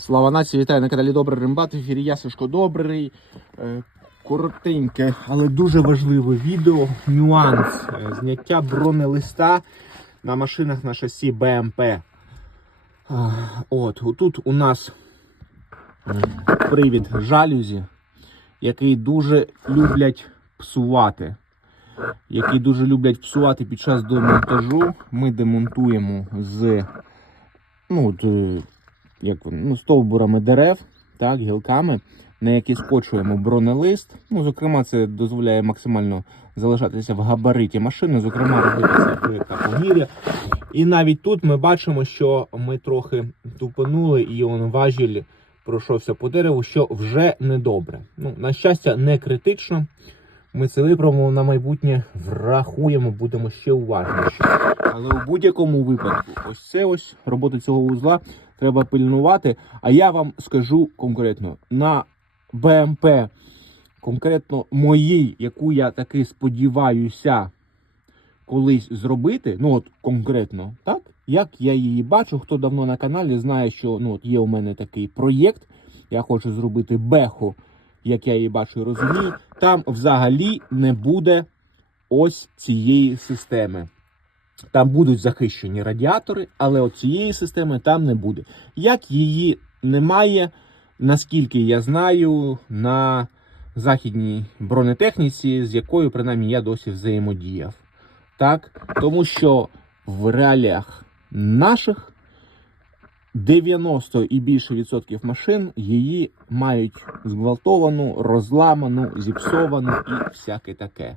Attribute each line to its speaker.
Speaker 1: Слава нації, вітаю на каналі Добрий Римбат. В ефірі я Сашко Добрий. Е, Коротеньке, але дуже важливе відео. Нюанс е, зняття бронелиста на машинах на шасі БМП. А, От, тут у нас е, привід жалюзі, який дуже люблять псувати. Які дуже люблять псувати під час демонтажу. Ми демонтуємо з ну, е, як ну, стовбурами дерев, так, гілками, на які скочуємо бронелист. Ну, зокрема, це дозволяє максимально залишатися в габариті машини, зокрема, робити це при капогір'я. І навіть тут ми бачимо, що ми трохи тупанули, і он важіль пройшовся по дереву, що вже недобре. Ну, на щастя, не критично. Ми це виправимо на майбутнє, врахуємо, будемо ще уважніші. Але у будь-якому випадку, ось це ось роботу цього вузла треба пильнувати. А я вам скажу конкретно на БМП, конкретно моїй, яку я таки сподіваюся колись зробити. Ну от конкретно, так як я її бачу, хто давно на каналі знає, що ну от є у мене такий проєкт. Я хочу зробити беху, як я її бачу розумію. Там взагалі не буде ось цієї системи. Там будуть захищені радіатори, але от цієї системи там не буде. Як її немає, наскільки я знаю, на західній бронетехніці, з якою принаймні я досі взаємодіяв. Так? Тому що в реаліях наших 90 і більше відсотків машин її мають зґвалтовану, розламану, зіпсовану і всяке таке.